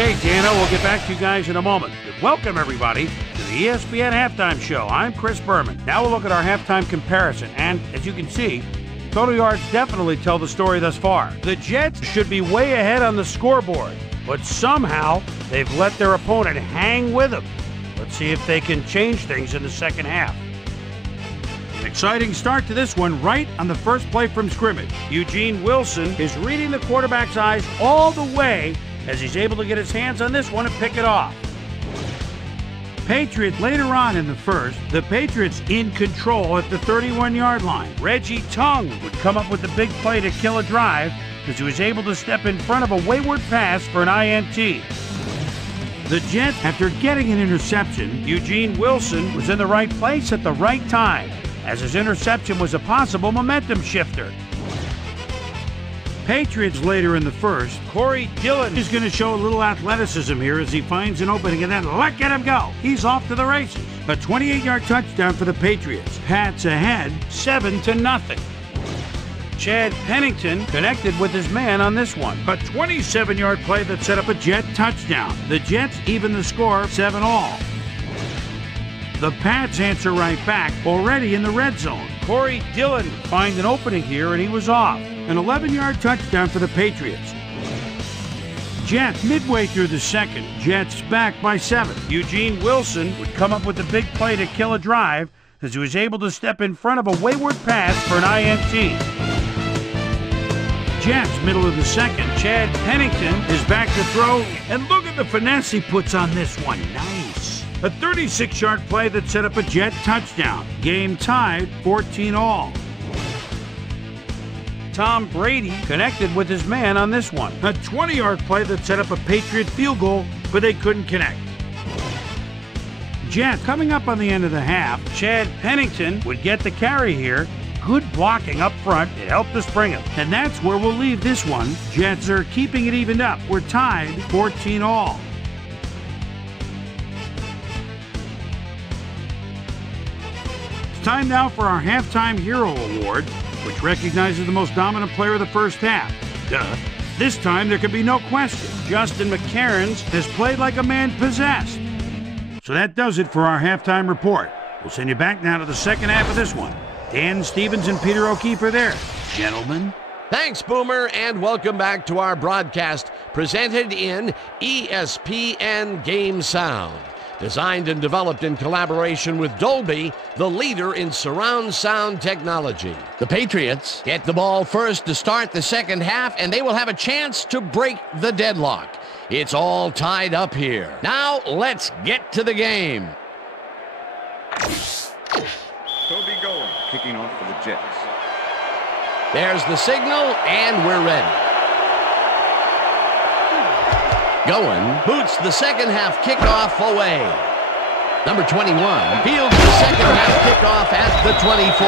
Okay, Dano, we'll get back to you guys in a moment. Welcome, everybody, to the ESPN Halftime Show. I'm Chris Berman. Now we'll look at our halftime comparison, and as you can see, total yards definitely tell the story thus far. The Jets should be way ahead on the scoreboard, but somehow they've let their opponent hang with them. Let's see if they can change things in the second half. An exciting start to this one right on the first play from scrimmage. Eugene Wilson is reading the quarterback's eyes all the way as he's able to get his hands on this one and pick it off. Patriots later on in the first, the Patriots in control at the 31-yard line. Reggie Tongue would come up with the big play to kill a drive because he was able to step in front of a wayward pass for an INT. The Jets, after getting an interception, Eugene Wilson was in the right place at the right time, as his interception was a possible momentum shifter. Patriots later in the first, Corey Dillon is going to show a little athleticism here as he finds an opening and then look at him go. He's off to the races. A 28-yard touchdown for the Patriots. Pats ahead 7-0. Chad Pennington connected with his man on this one. A 27-yard play that set up a Jet touchdown. The Jets even the score 7-all. The Pats answer right back, already in the red zone. Corey Dillon finds an opening here, and he was off. An 11-yard touchdown for the Patriots. Jets midway through the second. Jets back by 7. Eugene Wilson would come up with the big play to kill a drive as he was able to step in front of a wayward pass for an INT. Jets middle of the second. Chad Pennington is back to throw, and look at the finesse he puts on this one. Nice. A 36-yard play that set up a Jet touchdown. Game tied 14-all. Tom Brady connected with his man on this one. A 20-yard play that set up a Patriot field goal, but they couldn't connect. Jets coming up on the end of the half. Chad Pennington would get the carry here. Good blocking up front. It helped us bring him. And that's where we'll leave this one. Jets are keeping it evened up. We're tied 14-all. It's time now for our Halftime Hero Award, which recognizes the most dominant player of the first half. Duh. This time there can be no question. Justin McCairns has played like a man possessed. So that does it for our halftime report. We'll send you back now to the second half of this one. Dan Stevens and Peter O'Keefe are there. Gentlemen. Thanks, Boomer, and welcome back to our broadcast presented in ESPN Game Sound. Designed and developed in collaboration with Dolby, the leader in surround sound technology. The Patriots get the ball first to start the second half, and they will have a chance to break the deadlock. It's all tied up here. Now, let's get to the game. Toby going, kicking off for the Jets. There's the signal, and we're ready. Going, boots the second half kickoff away. Number 21 fields the second half kickoff at the 24.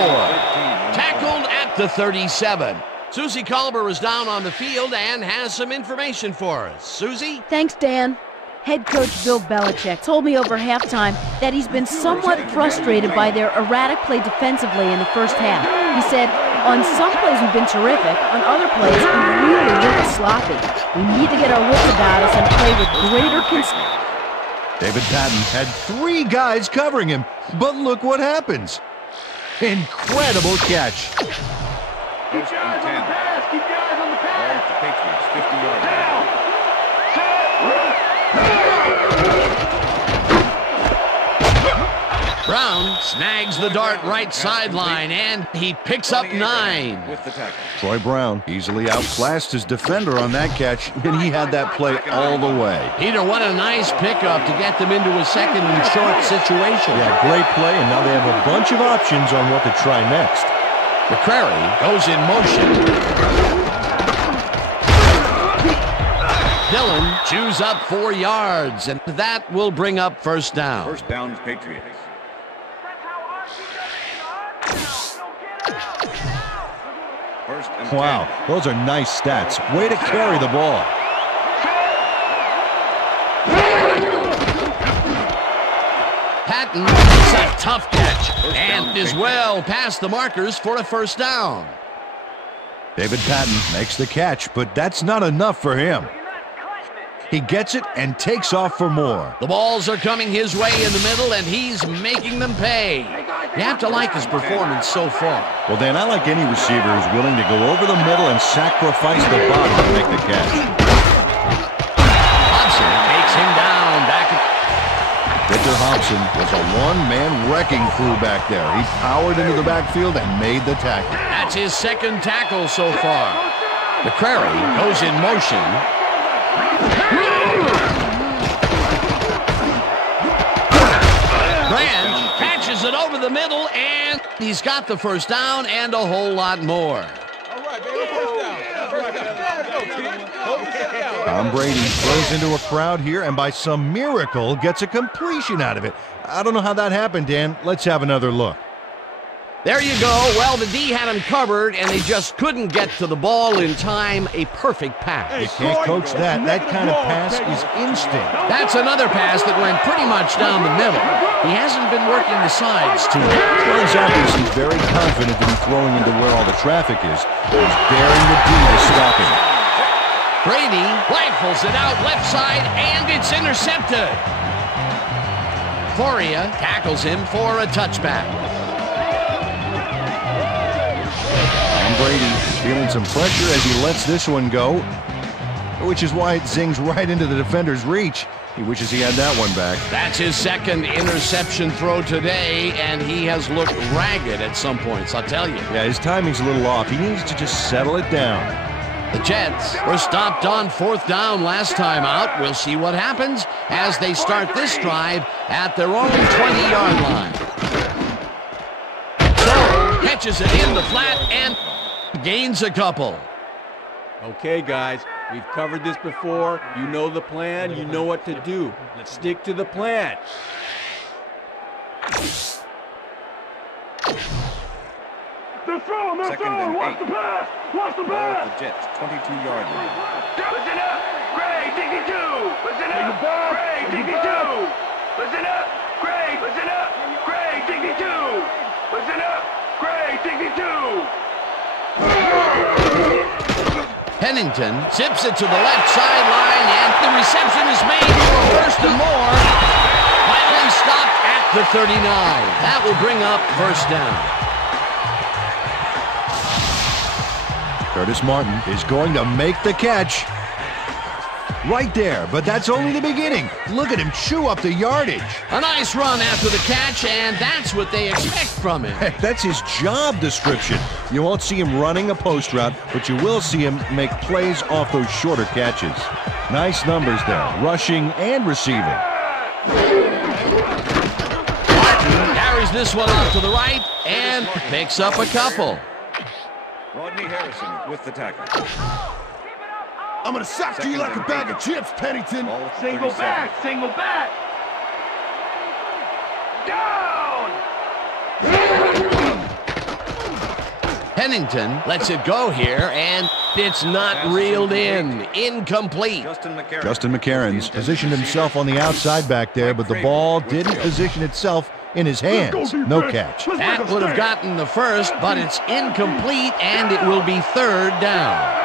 Tackled at the 37. Susie Colber is down on the field and has some information for us. Susie? Thanks, Dan. Head coach Bill Belichick told me over halftime that he's been somewhat frustrated by their erratic play defensively in the first half. He said, on some plays we've been terrific, on other plays we really look sloppy. We need to get our wits about us and play with greater David Patton had 3 guys covering him, but look what happens. Incredible catch. First and 10. Keep your eyes on the pass. The Patriots, 50 yards. Brown snags the dart right sideline, and he picks up 9. With the tackle. Troy Brown easily outclassed his defender on that catch, and he had that play all the way. Peter, what a nice pickup to get them into a second and short situation. Yeah, great play, and now they have a bunch of options on what to try next. McCrary goes in motion. Dillon chews up 4 yards, and that will bring up first down. First down, Patriots. First and 10. Wow, those are nice stats. Way to carry the ball. Patton makes a tough catch and is well past the markers for a first down. David Patton makes the catch, but that's not enough for him. He gets it and takes off for more. The balls are coming his way in the middle, and he's making them pay. You have to like his performance so far. Well, Dan, I like any receiver who's willing to go over the middle and sacrifice the body to make the catch. Hobson takes him down. Victor Hobson was a one-man wrecking crew back there. He powered into the backfield and made the tackle. That's his second tackle so far. McCrary goes in motion. Branch catches it over the middle, and he's got the first down and a whole lot more. Tom Brady throws into a crowd here and by some miracle gets a completion out of it. I don't know how that happened, Dan. Let's have another look. There you go. Well, the D had him covered, and they just couldn't get to the ball in time. A perfect pass. You can't coach that. That kind of pass is instinct. That's another pass that went pretty much down the middle. He hasn't been working the sides too much. Well, he's obviously very confident that he's throwing into where all the traffic is. He's daring the D to stop him. Brady rifles it out left side, and it's intercepted. Foria tackles him for a touchback. Brady feeling some pressure as he lets this one go, which is why it zings right into the defender's reach. He wishes he had that one back. That's his second interception throw today, and he has looked ragged at some points, I'll tell you. Yeah, his timing's a little off. He needs to just settle it down. The Jets were stopped on fourth down last time out. We'll see what happens as they start this drive at their own 20-yard line. So, catches it in the flat and gains a couple. Okay, guys, we've covered this before. You know the plan. You know what to do. Let's stick to the plan. They're throwing. Watch the pass. Watch the pass. The Jets, 22-yard line. Listen up. Gray, Diggy 2. Listen up. Gray, Diggy 2. Listen up. Gray, listen up. Gray, Diggy 2. Listen up. Gray, Diggy 2. Pennington zips it to the left sideline, and the reception is made for first and more. Finally stopped at the 39. That will bring up first down. Curtis Martin is going to make the catch. Right there, but that's only the beginning. Look at him chew up the yardage. A nice run after the catch, and that's what they expect from him. Heck, that's his job description. You won't see him running a post route, but you will see him make plays off those shorter catches. Nice numbers there, rushing and receiving. Martin carries this one off to the right and picks up a couple. Rodney Harrison with the tackle. I'm gonna sack you like a bag of chips, Pennington. Single back. Down. Pennington lets it go here, and it's not reeled in. Incomplete. Justin McCarron's positioned himself on the outside back there, but the ball didn't position itself in his hands. No catch. That would have gotten the first, but it's incomplete, and it will be third down.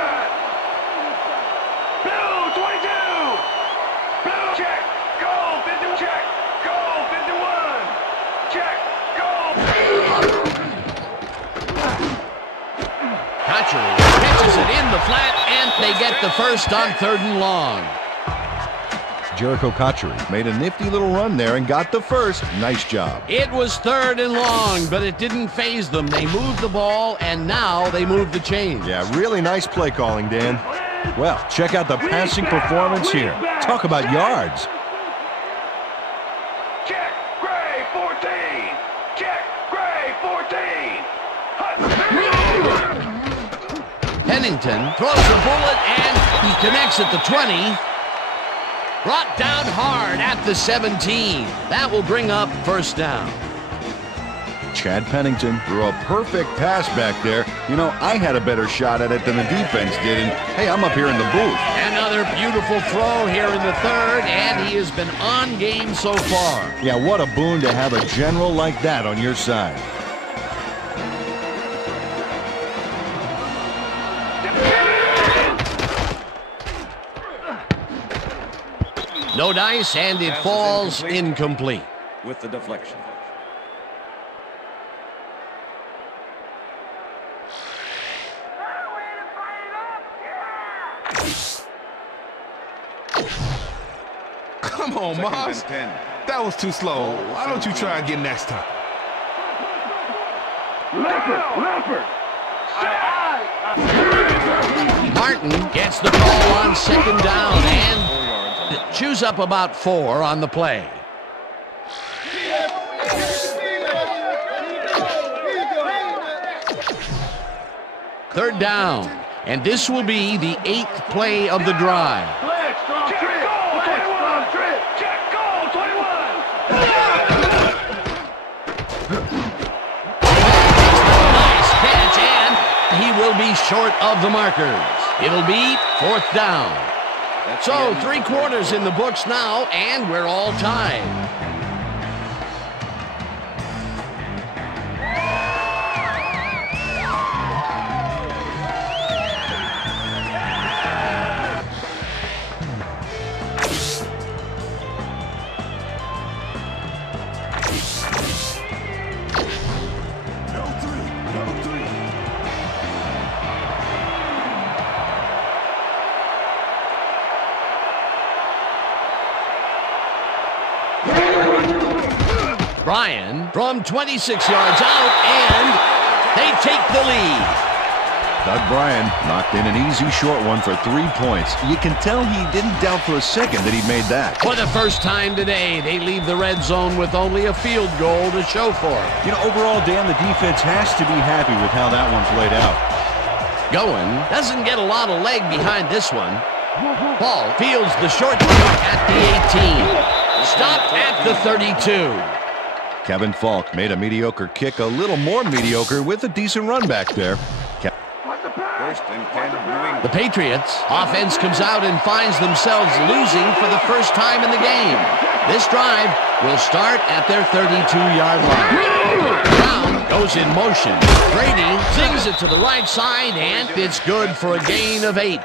Catches it in the flat, and they get the first on third and long. Jericho Cotchery made a nifty little run there and got the first. Nice job. It was third and long, but it didn't faze them. They moved the ball, and now they move the chains. Yeah, really nice play calling, Dan. Well, check out the passing performance here. Talk about yards. Check, Gray, 14. Check, Gray, 14. Pennington throws the bullet, and he connects at the 20. Brought down hard at the 17. That will bring up first down. Chad Pennington threw a perfect pass back there. You know, I had a better shot at it than the defense did, and hey, I'm up here in the booth. Another beautiful throw here in the third, and he has been on game so far. Yeah, what a boon to have a general like that on your side. No dice, and it falls incomplete. With the deflection. Come on, Mars. That was too slow. Why don't you try again next time? Leopard! Martin gets the ball on second down and chews up about 4 on the play. Third down, and this will be the 8th play of the drive. Nice catch, and he will be short of the markers. It'll be 4th down. So 3 quarters in the books now, and we're all tied. Bryan from 26 yards out, and they take the lead. Doug Bryan knocked in an easy short one for 3 points. You can tell he didn't doubt for a second that he made that. For the first time today, they leave the red zone with only a field goal to show for it. You know, overall, Dan, the defense has to be happy with how that one played out. Going doesn't get a lot of leg behind this one. Paul fields the short kick at the 18. Stopped at the 32. Kevin Faulk made a mediocre kick a little more mediocre with a decent run back there. First and 10, New England. The Patriots offense comes out and finds themselves losing for the first time in the game. This drive will start at their 32-yard line. Brown goes in motion. Brady sings it to the right side, and it's good for a gain of 8.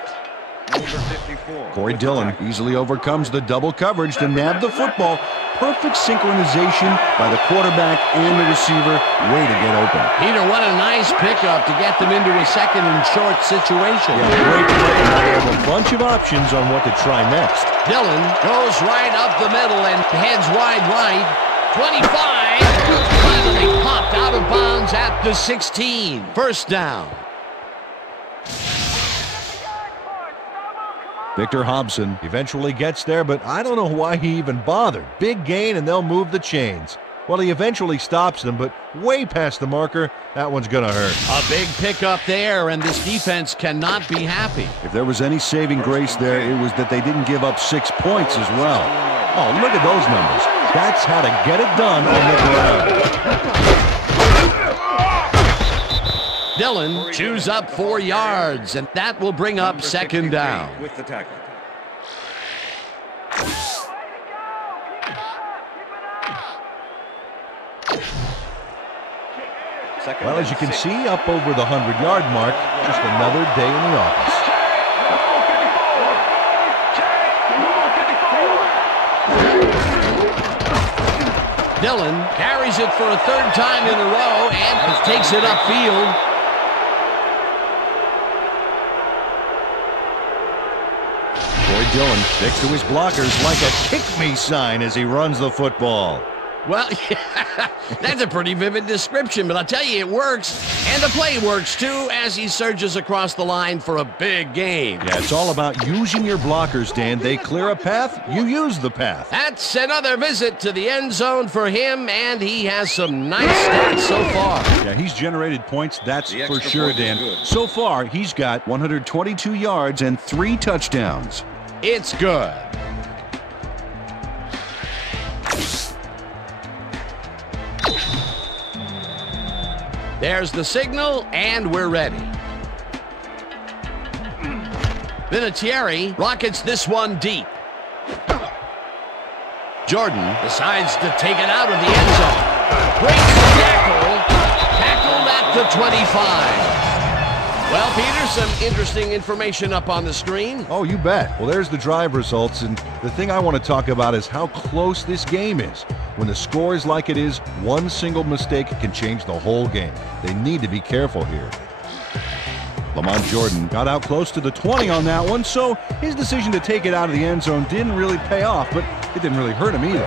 Number 54. Corey Dillon easily overcomes the double coverage to nab the football. Perfect synchronization by the quarterback and the receiver. Way to get open. Peter, what a nice pickup to get them into a second and short situation. Yeah, great play. They have a bunch of options on what to try next. Dillon goes right up the middle and heads wide right. 25. Finally popped out of bounds at the 16. First down. Victor Hobson eventually gets there, but I don't know why he even bothered. Big gain, and they'll move the chains. Well, he eventually stops them, but way past the marker. That one's going to hurt. A big pickup there, and this defense cannot be happy. If there was any saving grace there, it was that they didn't give up 6 points as well. Oh, look at those numbers. That's how to get it done on the ground. Dillon chews up 4 yards, and that will bring up second down. With the tackle. Well, as you can see, up over the 100-yard mark, just another day in the office. Dillon carries it for a 3rd time in a row and takes it upfield. Corey Dillon sticks to his blockers like a kick-me sign as he runs the football. Well, yeah, that's a pretty vivid description, but I'll tell you, it works. And the play works, too, as he surges across the line for a big gain. Yeah, it's all about using your blockers, Dan. They clear a path, you use the path. That's another visit to the end zone for him, and he has some nice stats so far. Yeah, he's generated points, that's for sure, Dan. So far, he's got 122 yards and 3 touchdowns. It's good. There's the signal, and we're ready. Vinatieri rockets this one deep. Jordan decides to take it out of the end zone. Breaks the tackle. Tackled at the 25. Well, Peter, some interesting information up on the screen. Oh, you bet. Well, there's the drive results, and the thing I want to talk about is how close this game is. When the score is like it is, one single mistake can change the whole game. They need to be careful here. Lamont Jordan got out close to the 20 on that one, so his decision to take it out of the end zone didn't really pay off, but it didn't really hurt him either.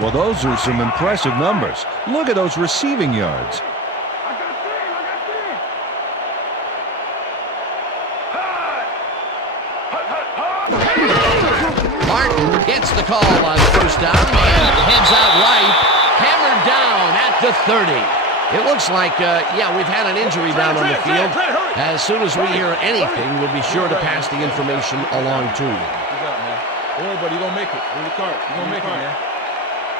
Well, those are some impressive numbers. Look at those receiving yards. Martin gets the call on first down and heads out right, hammered down at the 30. It looks like, yeah, we've had an injury down on the field. As soon as we hear anything, we'll be sure to pass the information along to you. Good job, man. Don't worry, buddy. You're going to make it. Bring the cart. You're going to make it, man.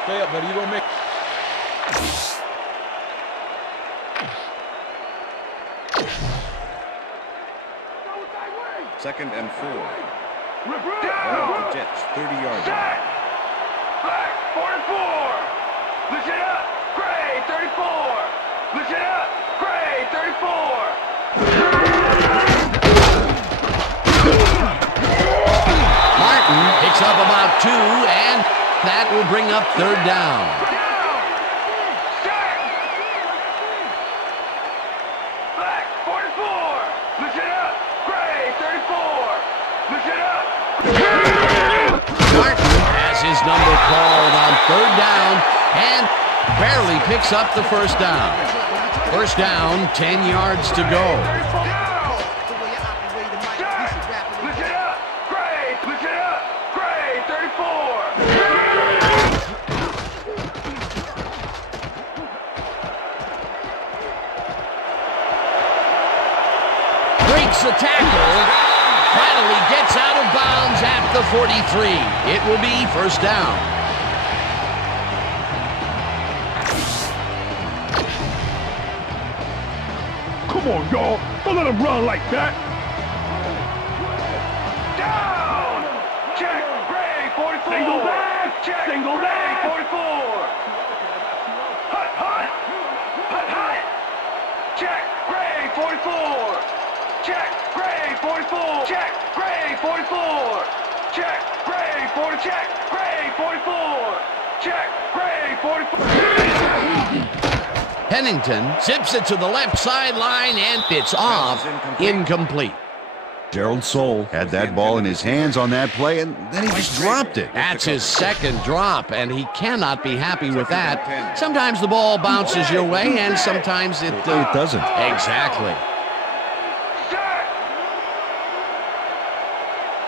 Stay up, buddy. You're going to make it. Second and 4. The Jets, 30-yard line. Flag, 44. Listen up. Gray, 34. Listen up. Gray, 34. Martin picks up about 2, and that will bring up third down. Flag, 44. Listen up. Gray, 34. Listen up. Martin has his number called on third down and barely picks up the first down. First down, 10 yards to go. Listen up. Gray, listen up. Gray, 34. Breaks the tackle. Finally gets out of bounds at the 43. It will be first down. Come on, y'all. Don't let him run like that. Down. Check. Gray, 44. Single back. Check. Single back. 44. Hut, hut. Hut, hut. Check. Gray, 44. Check. Gray, 44. Check. Gray, 44. Check. Gray, 40. Check. Gray, 44. Check. Gray, 44. Pennington zips it to the left sideline, and it's off. Incomplete. Gerald Soule had that ball in his hands on that play, and then he just dropped it. That's his second drop, and he cannot be happy with that. Sometimes the ball bounces your way, and sometimes it doesn't. Exactly.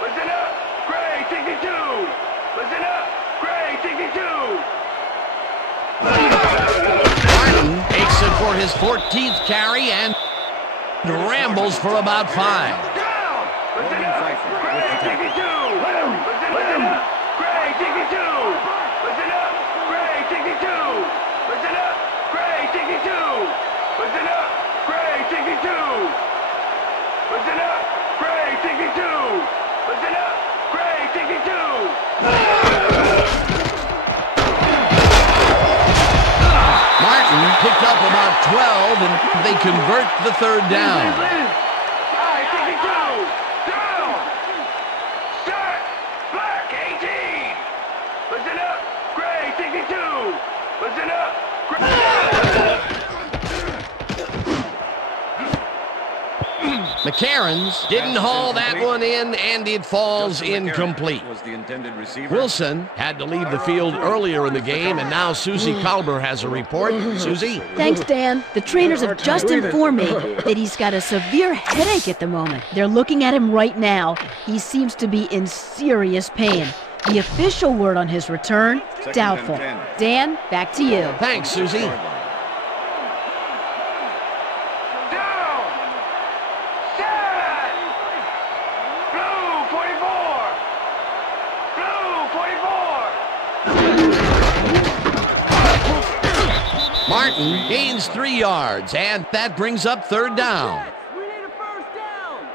Listen up. Gray, 62. Listen up. Gray, 62. Martin takes it for his 14th carry and rambles for about 5. Down. Listen up. Gray, 62. Listen up. Gray, 62. Listen up. Gray, 62. Listen up. Gray, 62. Listen up. Gray, 62. Listen up. Gray, 62. Listen up. Gray, 62. Martin picked up about 12, and they convert the third down. Gray, 62. Down. Start. Black, 18. Listen up. Gray, 62. Listen up. McCarron's didn't haul that one in, and it falls incomplete. Wilson had to leave the field earlier in the game, and now Susie Kalber has a report. Susie? Thanks, Dan. The trainers have just informed me that he's got a severe headache at the moment. They're looking at him right now. He seems to be in serious pain. The official word on his return, doubtful. Dan, back to you. Thanks, Susie. Martin gains 3 yards, and that brings up third down. We need a first down.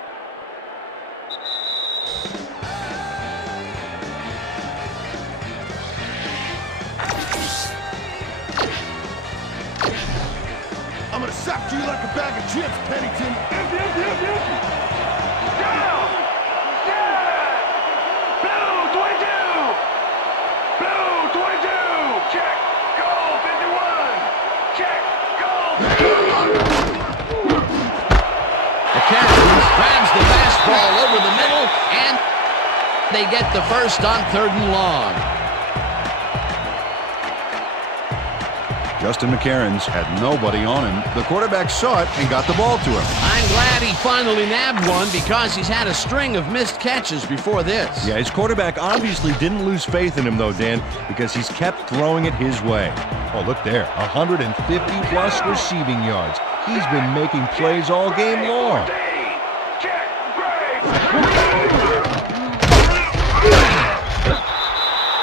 I'm going to Sacked you like a bag of chips, Pennington. Down! Set! Blue 22! Blue 22! Check! Goal 51! Check! Goal 51! McCarron grabs the fastball over the middle, and they get the first on 3rd and long. Justin McCarron's had nobody on him. The quarterback saw it and got the ball to him. I'm glad he finally nabbed one because he's had a string of missed catches before this. Yeah, his quarterback obviously didn't lose faith in him, though, Dan, because he's kept throwing it his way. Oh, look there, 150-plus receiving yards. He's been making plays all game long. Check! Great!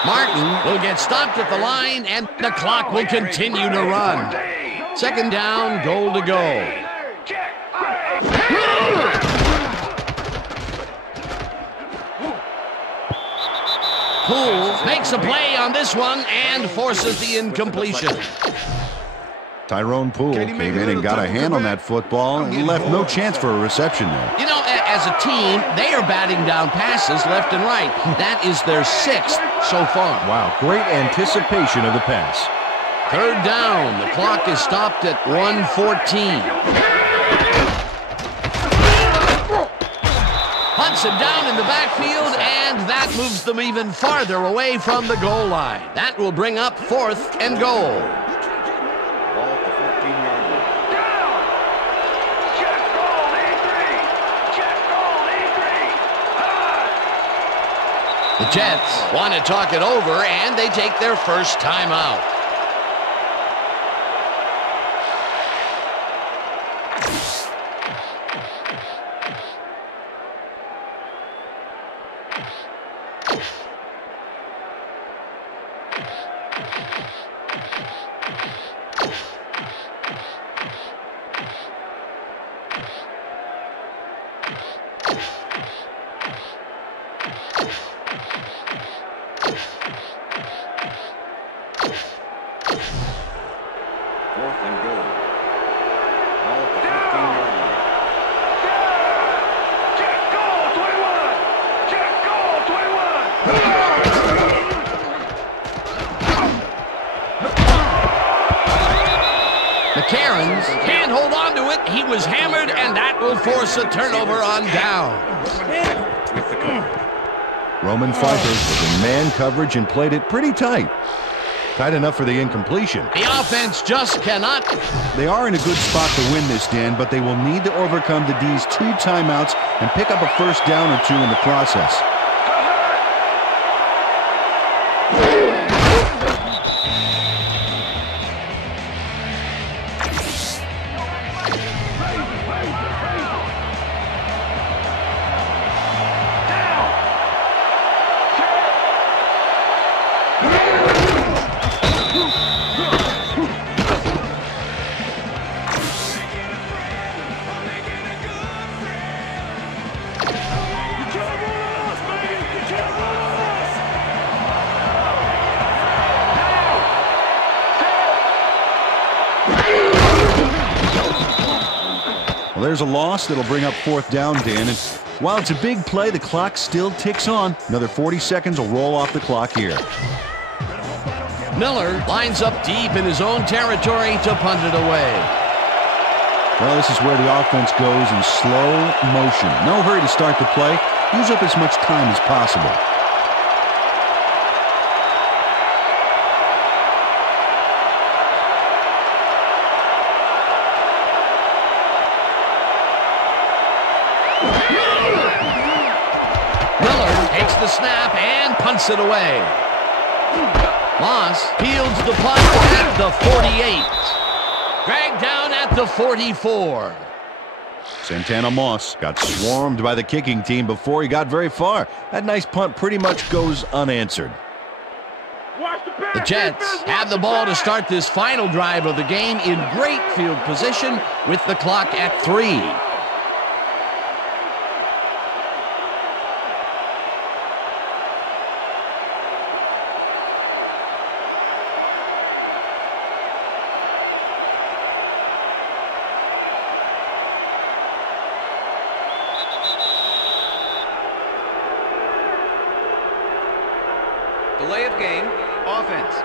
Martin will get stopped at the line, and the clock will continue to run. 2nd down, goal to go. Poole makes a play on this one and forces the incompletion. Tyrone Poole came in and got a hand on that football and left no chance for a reception there. You know, as a team, they are batting down passes left and right. That is their 6th so far. Wow, great anticipation of the pass. 3rd down. The clock is stopped at 1:14. Hunts him down in the backfield, and that moves them even farther away from the goal line. That will bring up 4th and goal. Ball at the 14-yard line. Down! Check goal 83! Check goal 83! High! The Jets want to talk it over, and they take their first timeout. McCarron can't hold on to it. He was hammered, and that will force a turnover on down. Roman Pfeiffer was in man coverage and played it pretty tight. Tight enough for the incompletion. The offense just cannot. They are in a good spot to win this, Dan, but they will need to overcome the D's 2 timeouts and pick up a first down or 2 in the process. There's a loss that'll bring up 4th down, Dan. And while it's a big play, the clock still ticks on. Another 40 seconds will roll off the clock here. Miller lines up deep in his own territory to punt it away. Well, this is where the offense goes in slow motion. No hurry to start the play. Use up as much time as possible. The snap and punts it away. Moss fields the punt at the 48. Dragged down at the 44. Santana Moss got swarmed by the kicking team before he got very far. That nice punt pretty much goes unanswered. The Jets have the ball to start this final drive of the game in great field position with the clock at 3. Delay of game. Offense.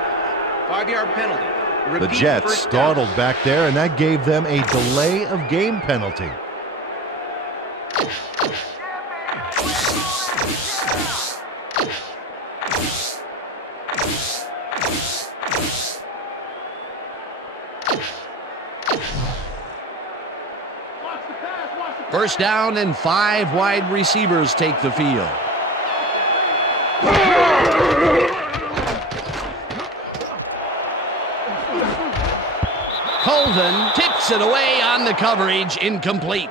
5-yard penalty. The Jets startled back there, and that gave them a delay of game penalty. First down and 5 wide receivers take the field. Colvin tips it away on the coverage, incomplete.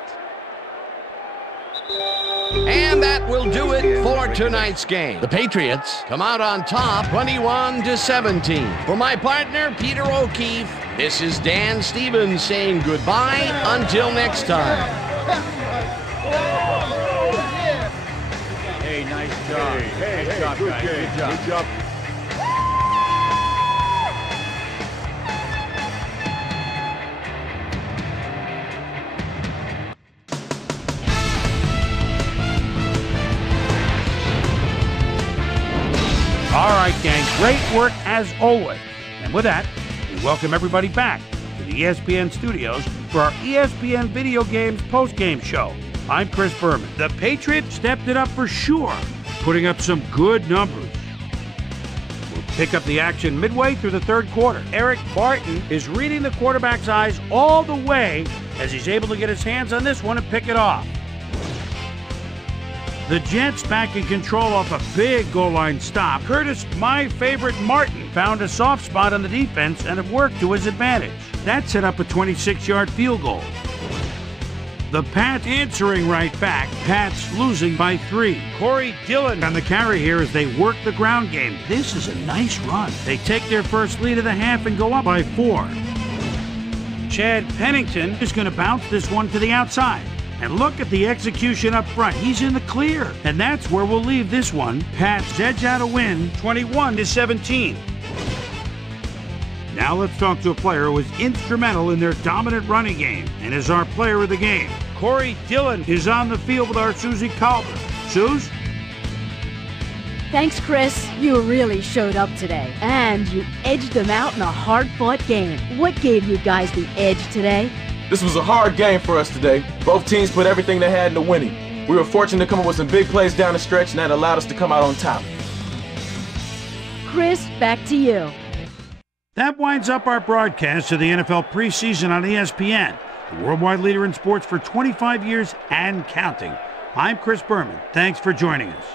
And that will do it for tonight's game. The Patriots come out on top 21-17. For my partner, Peter O'Keefe, this is Dan Stevens saying goodbye until next time. Hey, nice job. Hey, nice job, guys. Good job. Good job. All right, gang, great work as always. And with that, we welcome everybody back to the ESPN studios for our ESPN Video Games post-game show. I'm Chris Berman. The Patriots stepped it up for sure, putting up some good numbers. We'll pick up the action midway through the third quarter. Eric Barton is reading the quarterback's eyes all the way as he's able to get his hands on this one and pick it off. The Jets back in control off a big goal line stop. Curtis, my favorite Martin, found a soft spot on the defense and it worked to his advantage. That set up a 26-yard field goal. The Pats answering right back. Pats losing by 3. Corey Dillon on the carry here as they work the ground game. This is a nice run. They take their first lead of the half and go up by 4. Chad Pennington is going to bounce this one to the outside. And look at the execution up front. He's in the clear. And that's where we'll leave this one. Pats edge out a win, 21-17. Now let's talk to a player who was instrumental in their dominant running game and is our player of the game. Corey Dillon is on the field with our Susie Calder. Suze? Thanks, Chris. You really showed up today. And you edged them out in a hard-fought game. What gave you guys the edge today? This was a hard game for us today. Both teams put everything they had into winning. We were fortunate to come up with some big plays down the stretch, and that allowed us to come out on top. Chris, back to you. That winds up our broadcast of the NFL preseason on ESPN, the worldwide leader in sports for 25 years and counting. I'm Chris Berman. Thanks for joining us.